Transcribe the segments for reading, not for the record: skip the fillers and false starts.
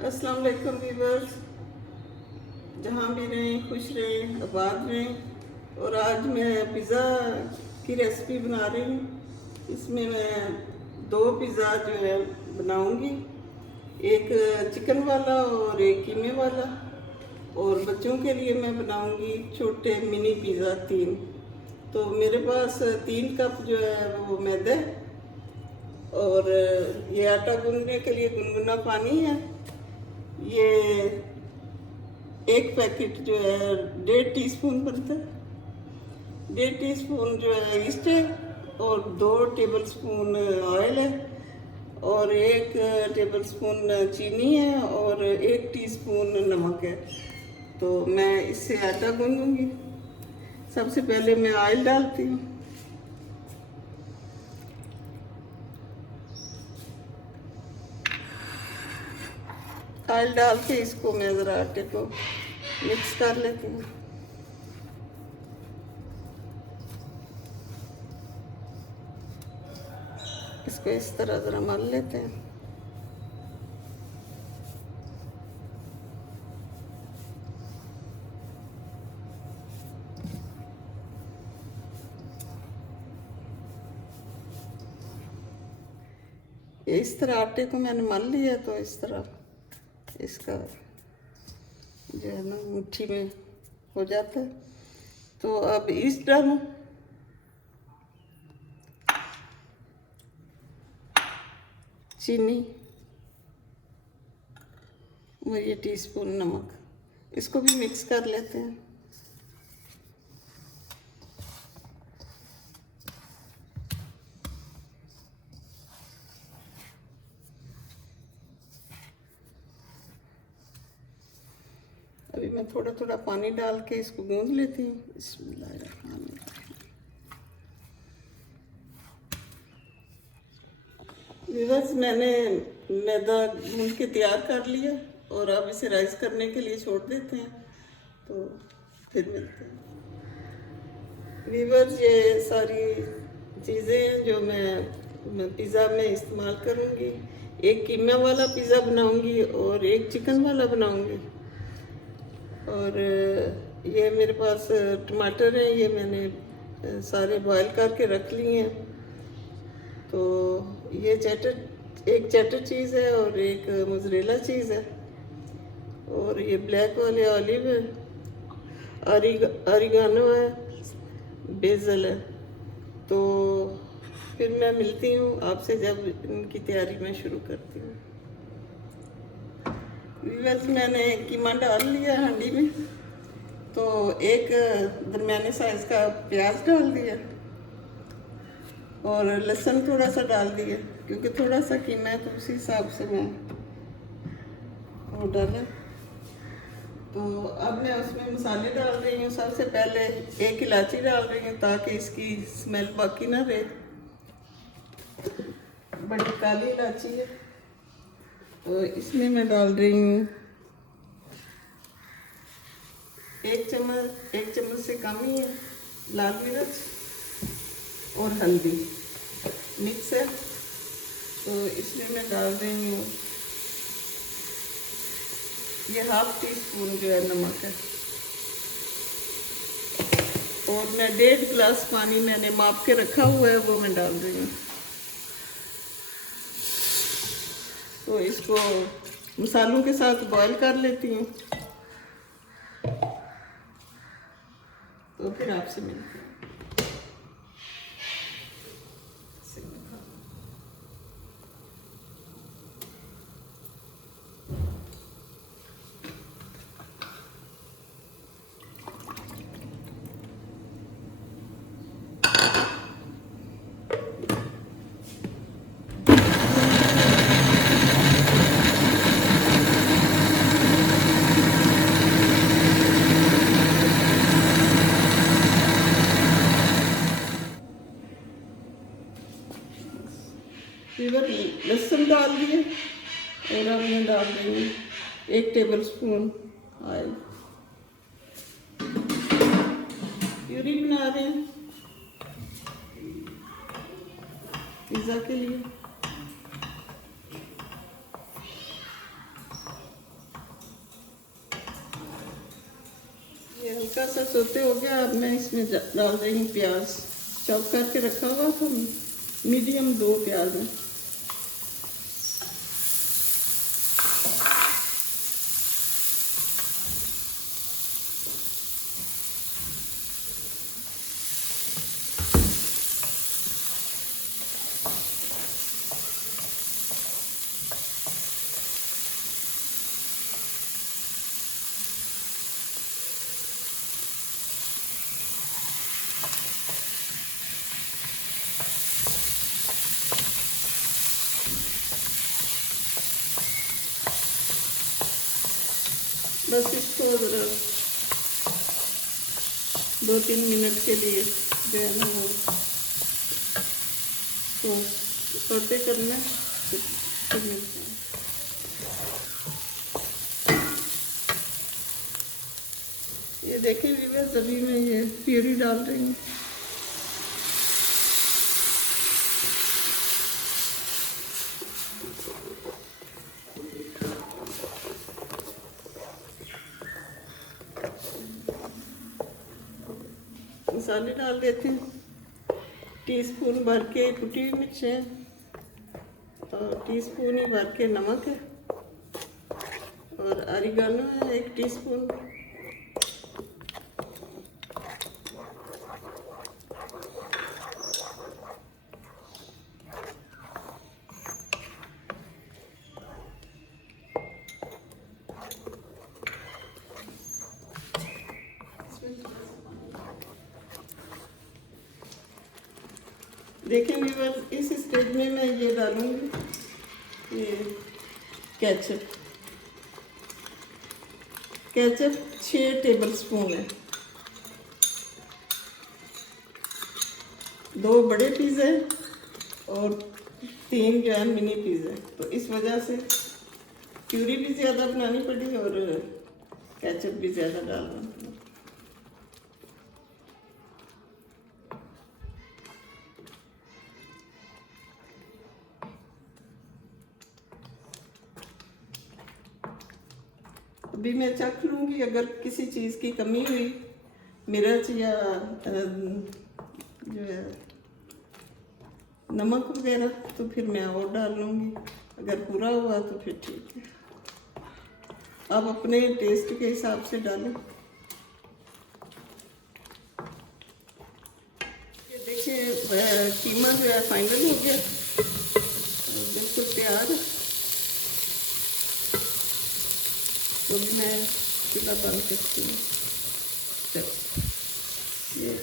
अस्सलाम वालेकुम व्यूअर्स, जहाँ भी रहें खुश रहें आबाद रहें। और आज मैं पिज़्ज़ा की रेसिपी बना रही हूँ। इसमें मैं दो पिज़्ज़ा जो है बनाऊँगी, एक चिकन वाला और एक कीमे वाला। और बच्चों के लिए मैं बनाऊँगी छोटे मिनी पिज़्ज़ा 3। तो मेरे पास 3 कप जो है वो मैदा है, और ये आटा गूंदने के लिए गुनगुना पानी है। ये एक पैकेट जो है 1.5 टीस्पून बनता है। 1.5 टीस्पून जो है ईस्ट है, और 2 टेबलस्पून ऑयल है, और 1 टेबलस्पून चीनी है, और 1 टीस्पून नमक है। तो मैं इससे आटा गूंदूंगी। सबसे पहले मैं ऑयल डालती हूँ। ऑयल डाल के इसको मैं ज़रा आटे को मिक्स कर लेती हूँ। इसको इस तरह ज़रा मल लेते हैं। इस तरह आटे को मैंने मल लिया, तो इस तरह इसका जो है ना मुट्ठी में हो जाता है। तो अब ईस्ट डालूं, चीनी और ये टीस्पून नमक, इसको भी मिक्स कर लेते हैं। अभी मैं थोड़ा थोड़ा पानी डाल के इसको गूंद लेती हूँ। व्यूअर्स, मैंने मैदा गूंद के तैयार कर लिया, और अब इसे राइस करने के लिए छोड़ देते हैं। तो फिर मिलते हैं। व्यूअर्स, ये सारी चीज़ें हैं जो मैं पिज़्ज़ा में इस्तेमाल करूँगी। एक कीमा वाला पिज़्ज़ा बनाऊँगी और एक चिकन वाला बनाऊँगी। और ये मेरे पास टमाटर हैं, ये मैंने सारे बॉईल करके रख लिए हैं। तो ये एक चेटर चीज़ है, और एक मोज़रेला चीज़ है, और ये ब्लैक वाले ऑलिव है, ऑरिगानो है, बेसल है। तो फिर मैं मिलती हूँ आपसे जब इनकी तैयारी मैं शुरू करती हूँ। वैसे मैंने कीमा डाल लिया हांडी में, तो एक दरमियाने साइज़ का प्याज डाल दिया, और लहसुन थोड़ा सा डाल दिया, क्योंकि थोड़ा सा कीमा है तो उसी हिसाब से मैं वो डाला। तो अब मैं उसमें मसाले डाल रही हूँ। सबसे पहले एक इलायची डाल रही हूँ, ताकि इसकी स्मेल बाकी ना रहे। बड़ी काली इलायची है। तो इसमें मैं डाल रही हूँ 1 चम्मच से कम ही है लाल मिर्च, और हल्दी मिक्स है। तो इसमें मैं डाल रही हूँ ये 1/2 टीस्पून जो है नमक है, और मैं 1.5 गिलास पानी मैंने माप के रखा हुआ है, वो मैं डाल रही हूँ। तो इसको मसालों के साथ बॉईल कर लेती हूँ। तो फिर आपसे मिलती हूँ। फिर लहसुन डाल दिए, और अब मैं डाल रही हूँ 1 टेबलस्पून ऑयल। प्यूरी बना रहे हैं पिज़्ज़ा के लिए। हल्का सा सोते हो गया। अब मैं इसमें डाल रही हूँ प्याज, चॉप करके रखा हुआ था। मीडियम 2 प्याज है। बस इसको 2-3 मिनट के लिए जो है ना वो तो सोते करना, फिर मिलते हैं। ये देखें व्यूअर्स, अभी मैं ये प्यूरी डाल रही हूँ। मसाले डाल देते हैं। टीस्पून भर के कुटी हुई मिर्च है और टीस्पून ही भर के नमक है और ऑरिगेनो है 1 टीस्पून। देखें व्यूअर्स, इस स्टेज में मैं ये डालूंगी, ये केचप 6 टेबलस्पून है। 2 बड़े पिज़्ज़े और 3 जो है मिनी पिज़्ज़े। तो इस वजह से प्यूरी भी ज़्यादा बनानी पड़ी और केचप भी ज़्यादा डालना पड़ा। अभी मैं चख लूँगी, अगर किसी चीज़ की कमी हुई, मिर्च या जो है नमक वगैरह, तो फिर मैं और डाल लूँगी। अगर पूरा हुआ तो फिर ठीक है। आप अपने टेस्ट के हिसाब से डालें। ये देखिए कीमा जो है फाइनल हो गया, बिल्कुल तैयार है। तो भी मैं चूल्हा बंद करती हूँ। चलो ये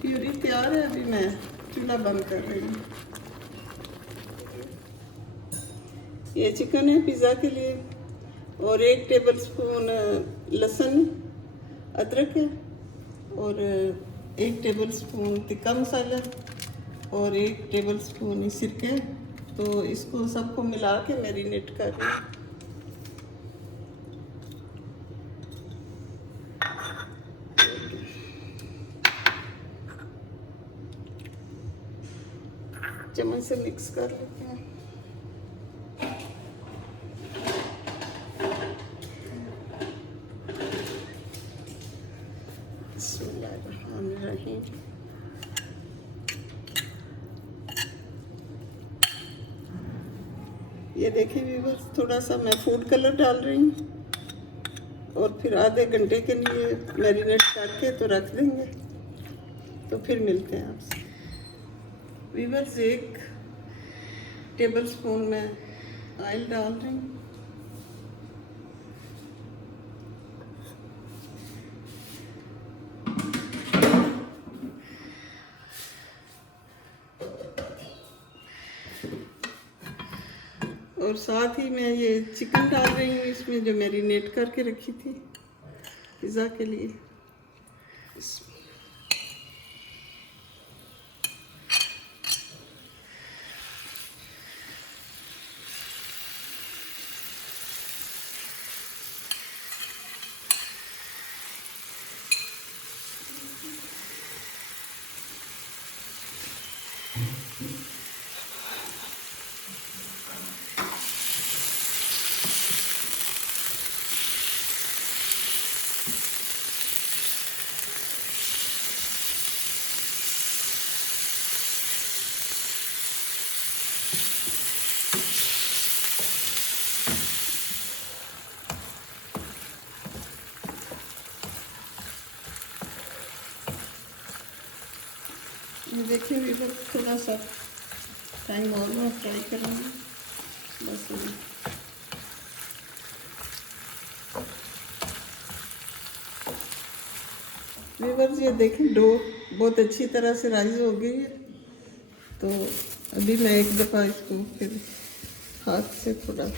प्यूरी तैयार है। अभी मैं चूल्हा बंद कर रही हूँ। ये चिकन है पिज़्ज़ा के लिए और 1 टेबलस्पून लहसुन अदरक है और 1 टेबलस्पून तिक्का मसाला और 1 टेबलस्पून सिरके। तो इसको सबको मिला के मैरिनेट कर रही हूँ। चम्मच से मिक्स कर लेते हैं। बिस्मिल्लाहिर्रहमानिर्रहीम। ये देखिए व्यूअर्स, थोड़ा सा मैं फूड कलर डाल रही हूँ और फिर आधे घंटे के लिए मैरिनेट करके तो रख देंगे। तो फिर मिलते हैं आपसे। व्यूअर्स, 1 टेबलस्पून मैं ऑयल डाल रही हूँ। और साथ ही मैं ये चिकन डाल रही हूँ इसमें, जो मैरिनेट करके रखी थी पिज़्ज़ा के लिए। देखिए वीवर, थोड़ा सा टाइम और मैं फ्राई करूँगी बस ये। वीवर ये देखें डो बहुत अच्छी तरह से राइज हो गई है। तो अभी मैं एक दफ़ा इसको फिर हाथ से थोड़ा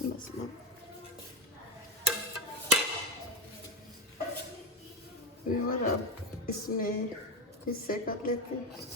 बस वीवर आप इसमें हिस्से कर लेते हैं।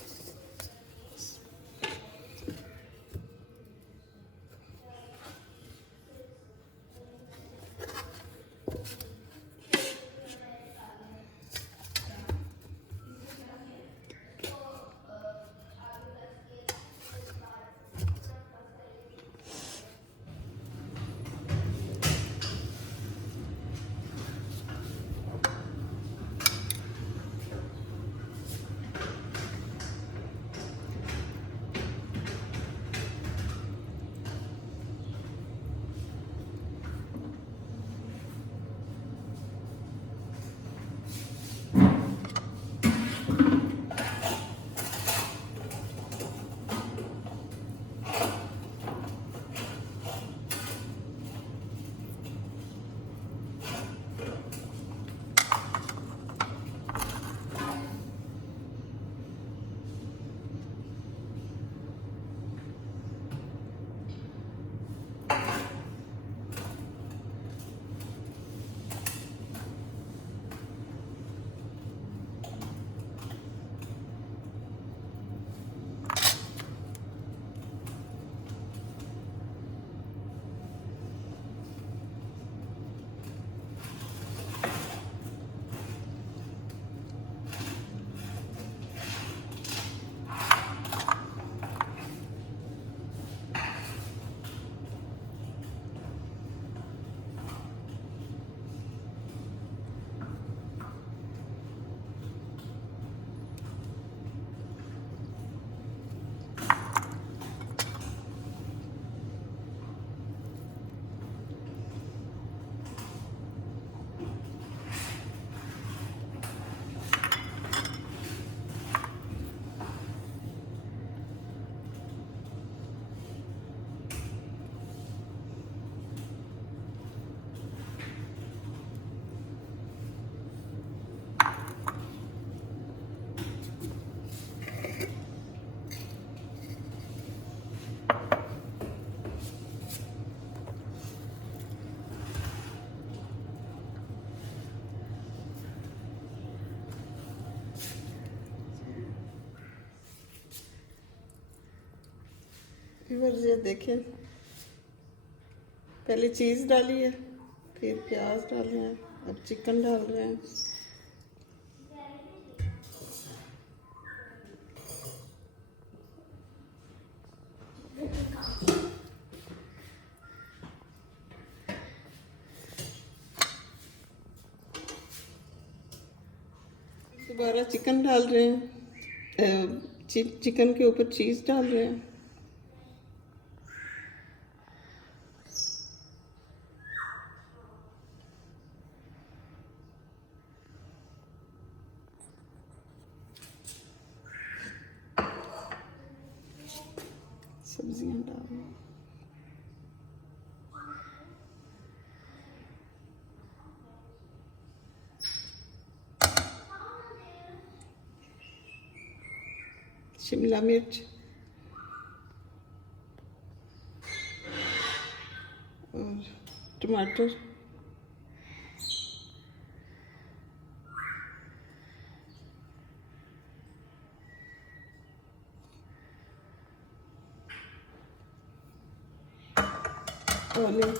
व्यूअर्स ये देखें, पहले चीज़ डाली है, फिर प्याज डाले हैं, अब चिकन डाल रहे हैं। दोबारा चिकन डाल रहे हैं, चिकन के ऊपर चीज़ डाल रहे हैं। सब्जियां डाल रहे हैं। शिमला मिर्च और टमाटर, ऑलिव,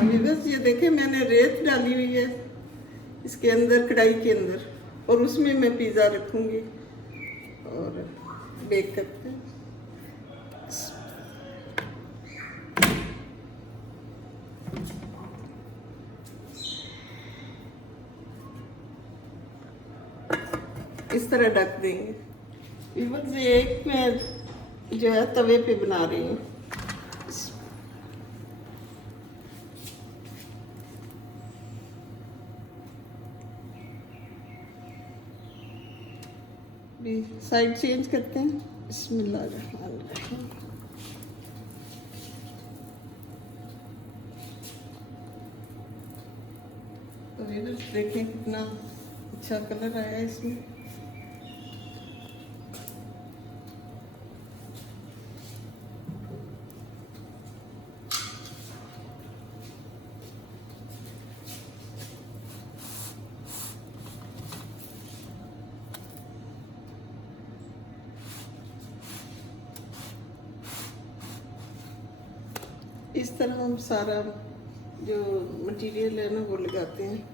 बस ये देखे मैंने रेत डाली हुई है इसके अंदर, कढ़ाई के अंदर, और उसमें मैं पिज़्ज़ा रखूँगी और बेक करते हैं। इस तरह ढक देंगे। बस ये एक मैं जो है तवे पे बना रही हूँ। साइड चेंज करते हैं। बिस्मिल्लाहिर्रहमानिर्रहीम। तो देखें कितना अच्छा कलर आया इसमें। इस तरह हम सारा जो मटेरियल है ना वो लगाते हैं।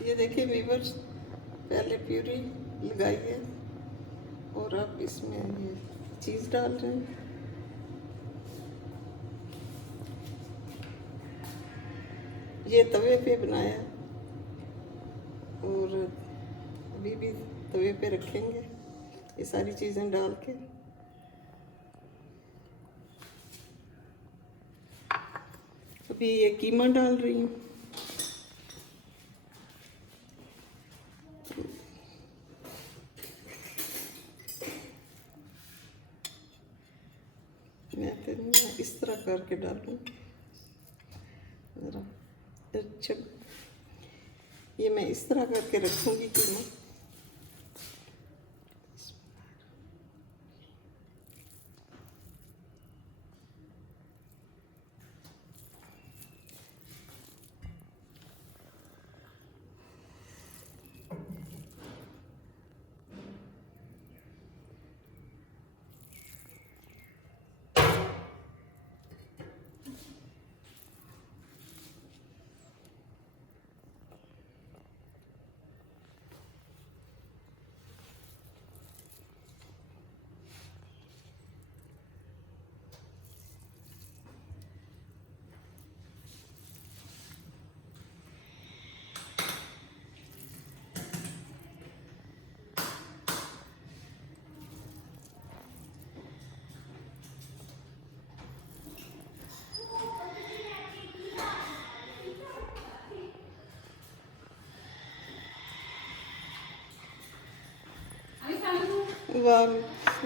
ये देखिए वीवर्स, पहले प्यूरी लगाई है और अब इसमें ये चीज़ डाल रहे हैं। ये तवे पे बनाया और अभी भी तवे पे रखेंगे ये सारी चीज़ें डाल के। अभी ये कीमा डाल रही हूँ। मैं इस तरह करके डालूँ ज़रा। अच्छा, ये मैं इस तरह करके रखूँगी कीमा।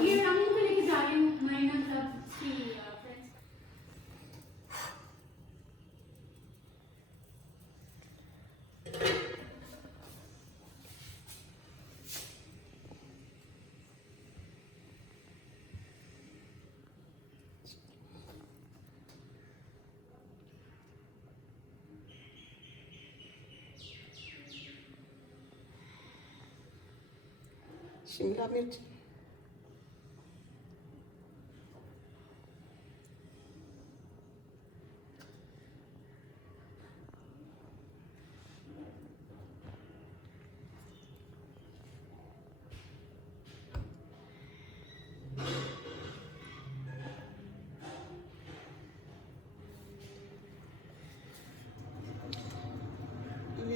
ये रामू को लेके जा रही हूँ मरीना क्लब की फ्रेंड्स। शिमला मिर्च,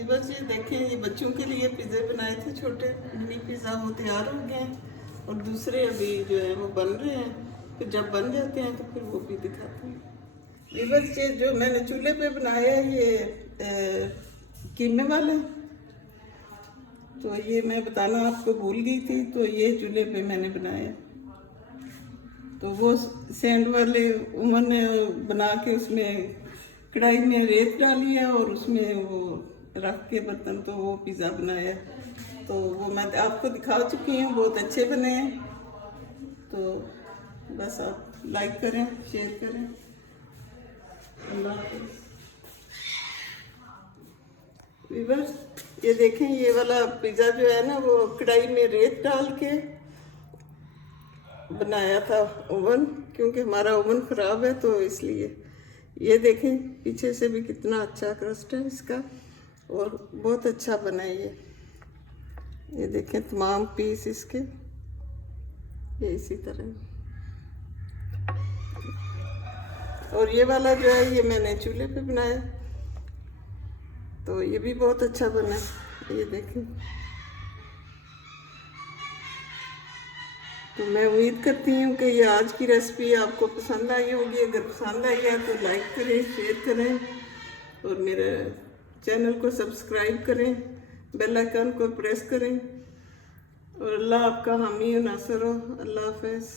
बस ये देखें, ये बच्चों के लिए पिज़्ज़े बनाए थे छोटे मिनी पिज़्ज़ा, वो तैयार हो गए हैं और दूसरे अभी जो है वो बन रहे हैं। फिर जब बन जाते हैं तो फिर वो भी दिखाते हैं। ये बस ये जो मैंने चूल्हे पे बनाया है ये कीमे वाला, तो ये मैं बताना आपको भूल गई थी, तो ये चूल्हे पे मैंने बनाया। तो वो सैंड वाले ओवन बना के उसमें कढ़ाई में रेत डाली है और उसमें वो रख के बर्तन, तो वो पिज़्ज़ा बनाया है। तो वो मैं आपको दिखा चुकी हूँ, बहुत अच्छे बने हैं। तो बस आप लाइक करें, शेयर करें। अल्लाह हाफ़िज़। व्यूअर्स, ये देखें, ये वाला पिज़्ज़ा जो है ना वो कढ़ाई में रेत डाल के बनाया था ओवन, क्योंकि हमारा ओवन ख़राब है तो इसलिए। ये देखें पीछे से भी कितना अच्छा क्रस्ट है इसका और बहुत अच्छा बना है ये देखें तमाम पीस इसके, ये इसी तरह। और ये वाला जो है ये मैंने चूल्हे पे बनाया, तो ये भी बहुत अच्छा बना है, ये देखें। तो मैं उम्मीद करती हूँ कि ये आज की रेसिपी आपको पसंद आई होगी। अगर पसंद आई है तो लाइक करें, शेयर करें और मेरे चैनल को सब्सक्राइब करें, बेल आइकन को प्रेस करें। और अल्लाह आपका हामी और नासर हो। अल्लाह हाफ़िज़।